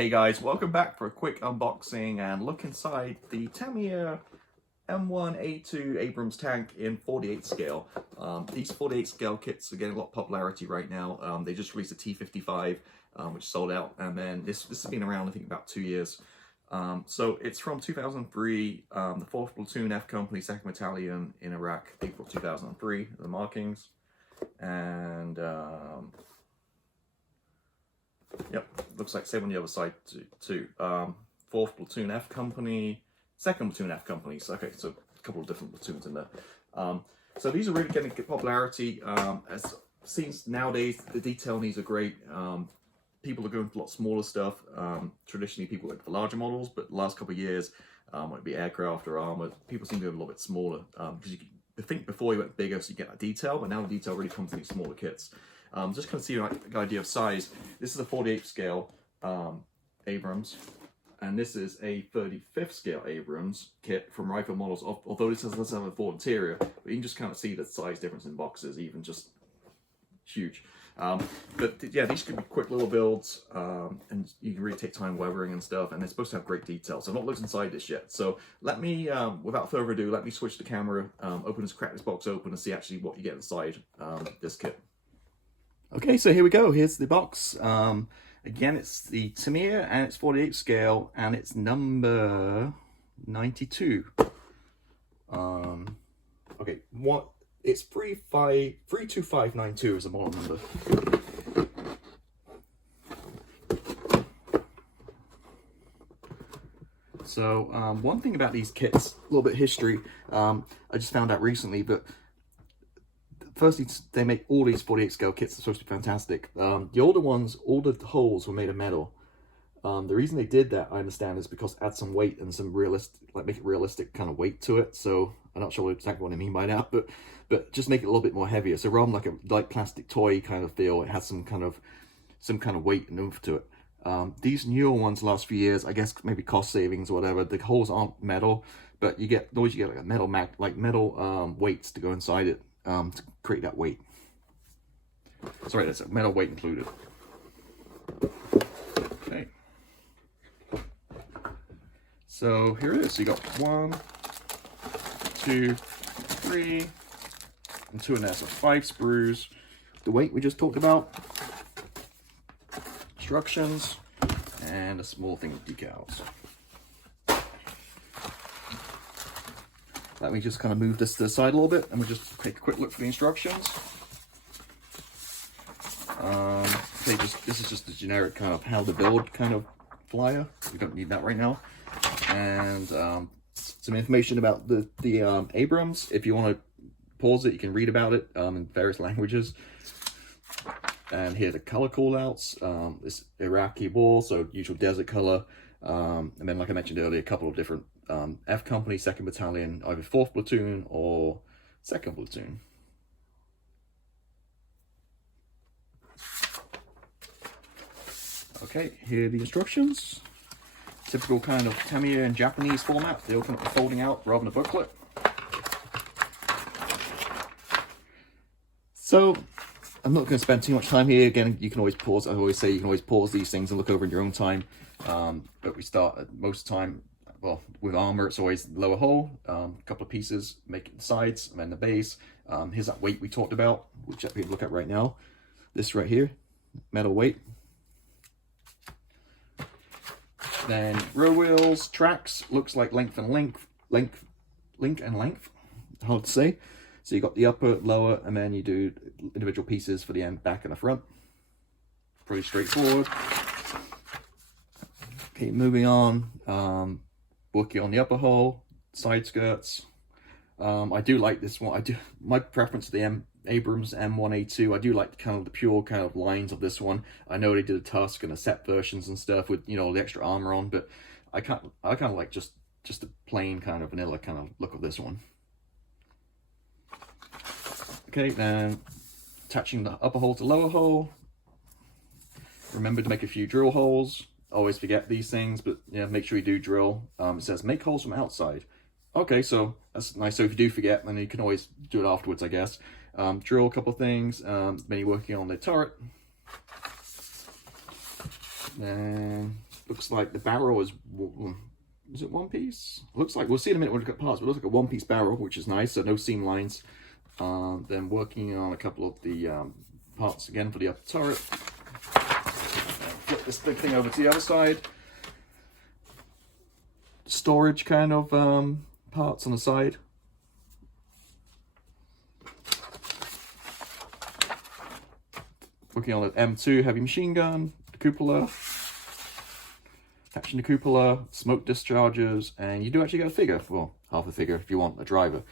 Hey guys, welcome back for a quick unboxing and look inside the Tamiya M1A2 Abrams tank in 48 scale. These 48 scale kits are getting a lot of popularity right now. They just released a T55, which sold out, and then this has been around I think about 2 years. So it's from 2003, the 4th Platoon F Company, 2nd Battalion in Iraq, April 2003, the markings, and yep, looks like same on the other side too. 4th Platoon F Company, 2nd Platoon F Company. So, okay, so a couple of different platoons in there. So these are really getting popularity. As seems nowadays, the detail in these are great. People are going for a lot smaller stuff. Traditionally, people went for larger models, but the last couple of years, whether it be aircraft or armor, people seem to go a little bit smaller. Because you think before you went bigger, so you get that detail, but now the detail really comes in these smaller kits. Just kind of see like an idea of size. This is a 48 scale Abrams, and this is a 35th scale Abrams kit from rifle models. Although this doesn't have a full interior, but you can just kind of see the size difference in boxes, even just huge. But yeah, these could be quick little builds, and you can really take time weathering and stuff, and they're supposed to have great detail. So I've not looked inside this yet. So let me, without further ado, let me switch the camera, crack this box open and see actually what you get inside this kit. Okay, so here we go. Here's the box. Again, it's the Tamiya, and it's 48 scale, and it's number 92. Okay, what? It's 32592 is the model number. So one thing about these kits, a little bit of history. I just found out recently, but firstly, they make all these 48 scale kits. They're supposed to be fantastic. The older ones, all the holes were made of metal. The reason they did that, I understand, is because add some weight and some realistic, like make it realistic kind of weight to it. So I'm not sure exactly what I mean by that, but just make it a little bit more heavier. So rather than like a light plastic toy kind of feel, it has some kind of weight and oomph to it. These newer ones, last few years, I guess maybe cost savings or whatever, the holes aren't metal, but you get like a metal metal weights to go inside it. To create that weight. Sorry, that's a metal weight included. Okay. So here it is. So you got 1, 2, 3, and 2 in there. So 5 screws. The weight we just talked about. Instructions. And a small thing with decals. Let me just kind of move this to the side a little bit, and we'll just take a quick look for the instructions. Okay, this is just a generic kind of how to build kind of flyer. We don't need that right now. And some information about the Abrams. If you want to pause it, you can read about it in various languages. And here are the color callouts. This Iraqi war, so usual desert color. And then, like I mentioned earlier, a couple of different F Company, 2nd Battalion, either 4th Platoon or 2nd Platoon. Okay, here are the instructions. Typical kind of Tamiya in Japanese format. They open up the folding out rather than a booklet. So I'm not going to spend too much time here. Again, you can always pause. I always say you can always pause these things and look over in your own time. But we start at most of the time, well, with armor, it's always the lower hull, a couple of pieces, making the sides, and then the base. Here's that weight we talked about, which we can look at right now. This right here, metal weight. Then row wheels, tracks, looks like length and length, hard to say. So you got the upper, lower, and then you do individual pieces for the end, back, and the front. Pretty straightforward. Okay, moving on. Working on the upper hull, side skirts. I do like this one. My preference to the Abrams M1A2. I do like kind of the pure kind of lines of this one. I know they did a Tusk and a set versions and stuff with, you know, the extra armor on, but I kind of like just the plain kind of vanilla kind of look of this one. Okay, then attaching the upper hull to lower hull. Remember to make a few drill holes. Always forget these things, but yeah, make sure you do drill. It says make holes from outside. Okay, so that's nice. So if you do forget, then you can always do it afterwards, I guess. Drill a couple of things. Then you're working on the turret. Then looks like the barrel is it one piece? Looks like, we'll see in a minute when we look at parts, but it looks like a one piece barrel, which is nice, so no seam lines. Then working on a couple of the parts again for the upper turret. Flip this big thing over to the other side. Storage kind of parts on the side. Working on an M2 heavy machine gun, the cupola, attaching the cupola, smoke discharges, and you do actually get a figure, well, half a figure if you want a driver.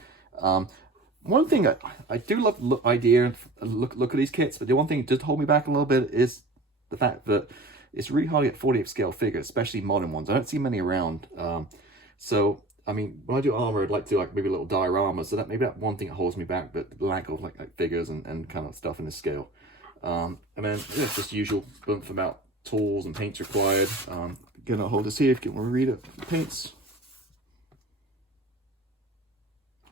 One thing I do love the idea, look at these kits, but the one thing that did hold me back a little bit is the fact that it's really hard to get 48 scale figures, especially modern ones. I don't see many around. So, I mean, when I do armor, I'd like to do like maybe a little diorama, so that maybe that one thing that holds me back, but the lack of like figures and kind of stuff in this scale. And then yeah, it's just usual bump about tools and paints required. Again, I'll hold this here if you want to read it. Paints.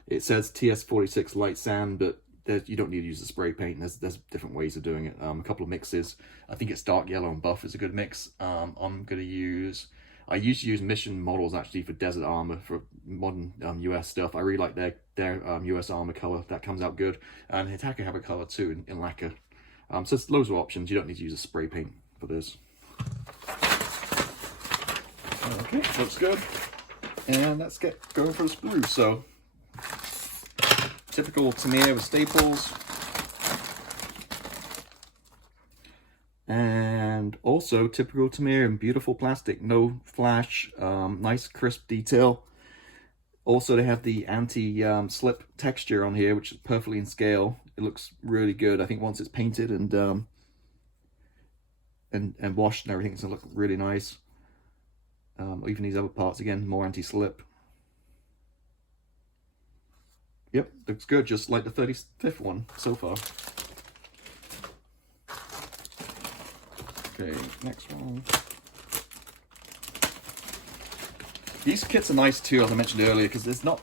It says TS46 light sand, but you don't need to use the spray paint. There's different ways of doing it. A couple of mixes. I think it's dark yellow and buff is a good mix. I used to use mission models actually for desert armor for modern US stuff. I really like their US armor color. That comes out good. And Hitaka have a color too in lacquer. So there's loads of options. You don't need to use a spray paint for this. Okay, looks good. And let's get going for the sprues. So, typical Tamiya with staples. And also typical Tamiya in beautiful plastic, no flash, nice crisp detail. Also, they have the anti-slip texture on here, which is perfectly in scale. It looks really good. I think once it's painted and washed and everything, it's gonna look really nice. Even these other parts, again, more anti-slip. Yep, looks good, just like the 35th one so far. Okay, next one. These kits are nice too, as I mentioned earlier, because there's not...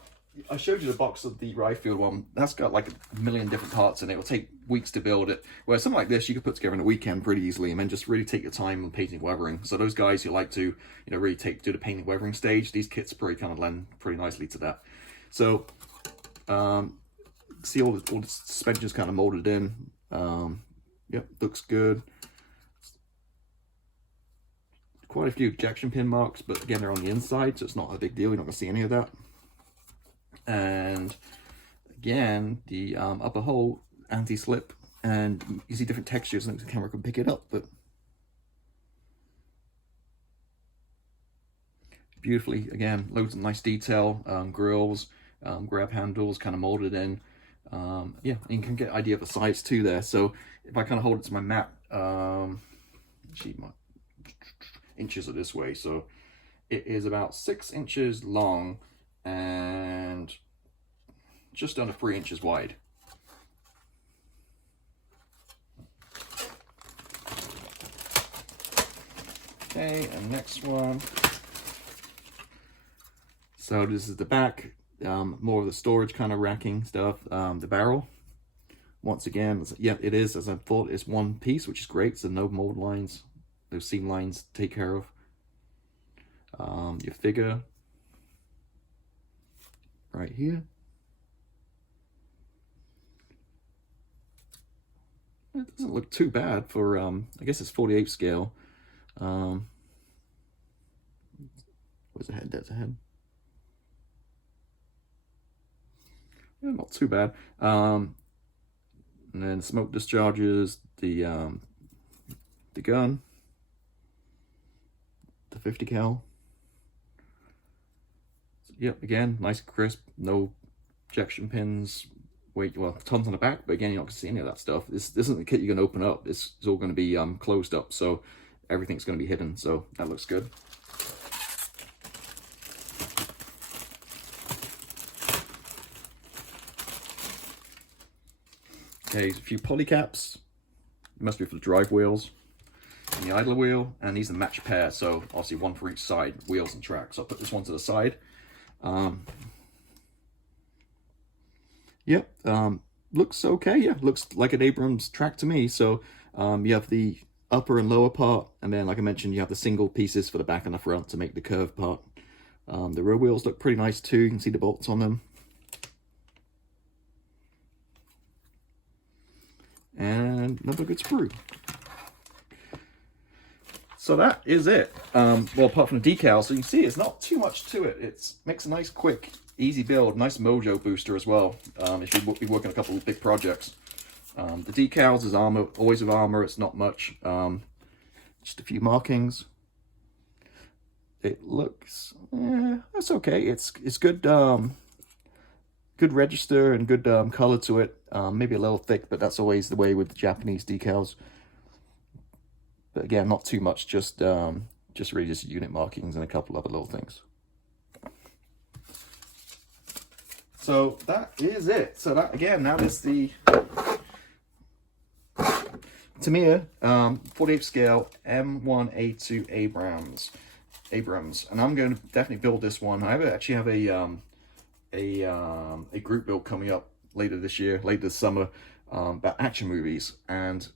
I showed you the box of the Ryefield one. That's got like a million different parts in it. It will take weeks to build it. Whereas something like this, you could put together in a weekend pretty easily, and then just really take your time on painting weathering. So those guys who like to, you know, really do the painting weathering stage, these kits pretty kind of lend pretty nicely to that. So, see all the suspensions kind of molded in. Yep, looks good. Quite a few ejection pin marks, but again, they're on the inside, so it's not a big deal. You're not going to see any of that. And again, the upper hole anti-slip, and you see different textures. I think the camera can pick it up, but beautifully, again, loads of nice detail, grills, grab handles kind of molded in. Yeah, and you can get an idea of the size too there. So if I kind of hold it to my map, actually my inches are this way, so it is about 6 inches long and just under 3 inches wide. Okay, and next one. So this is the back, more of the storage kind of racking stuff. The barrel, once again, yeah, it is, as I thought, it's one piece, which is great, so no mold lines, no seam lines to take care of. Your figure right here. It doesn't look too bad for, I guess it's 48 scale. Where's the head? There's the head. Yeah, not too bad. And then smoke discharges, the gun, the 50 cal. Yep, again, nice crisp, no ejection pins. Wait, well, tons on the back, but again, you're not going to see any of that stuff. This isn't the kit you're going to open up. This is all going to be closed up, so everything's going to be hidden. So that looks good. Okay, a few poly caps. It must be for the drive wheels and the idler wheel, and these are match pair, so obviously one for each side, wheels and tracks. So I'll put this one to the side. Yep, looks okay. Yeah, looks like an Abrams track to me. So you have the upper and lower part, and then like I mentioned, you have the single pieces for the back and the front to make the curved part. The rear wheels look pretty nice too. You can see the bolts on them. And another good sprue. So that is it. Well, apart from the decals, so you can see it's not too much to it. It makes a nice, quick, easy build. Nice mojo booster as well, if you be working a couple of big projects. The decals is armor, always with armor. It's not much. Just a few markings. It looks, that's okay. It's good. Good register and good color to it. Maybe a little thick, but that's always the way with the Japanese decals. But again, not too much, just really just unit markings and a couple other little things. So that is it. So that, again, that is the Tamiya 48 scale M1A2 Abrams. And I'm going to definitely build this one. I actually have a group build coming up later this summer, about action movies, and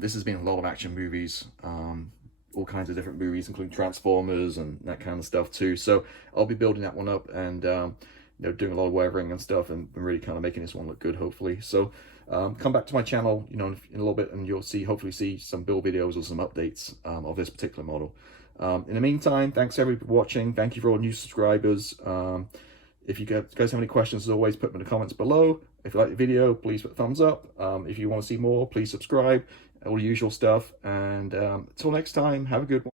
this has been a lot of action movies, all kinds of different movies, including Transformers and that kind of stuff too. So I'll be building that one up and you know, doing a lot of weathering and stuff, and really kind of making this one look good, hopefully. So come back to my channel, you know, in a little bit, and you'll hopefully see some build videos or some updates of this particular model. In the meantime, thanks everybody for watching. Thank you for all new subscribers. If you guys have any questions, as always, put them in the comments below. If you like the video, please put a thumbs up. If you want to see more, please subscribe. All the usual stuff. And until next time, have a good one.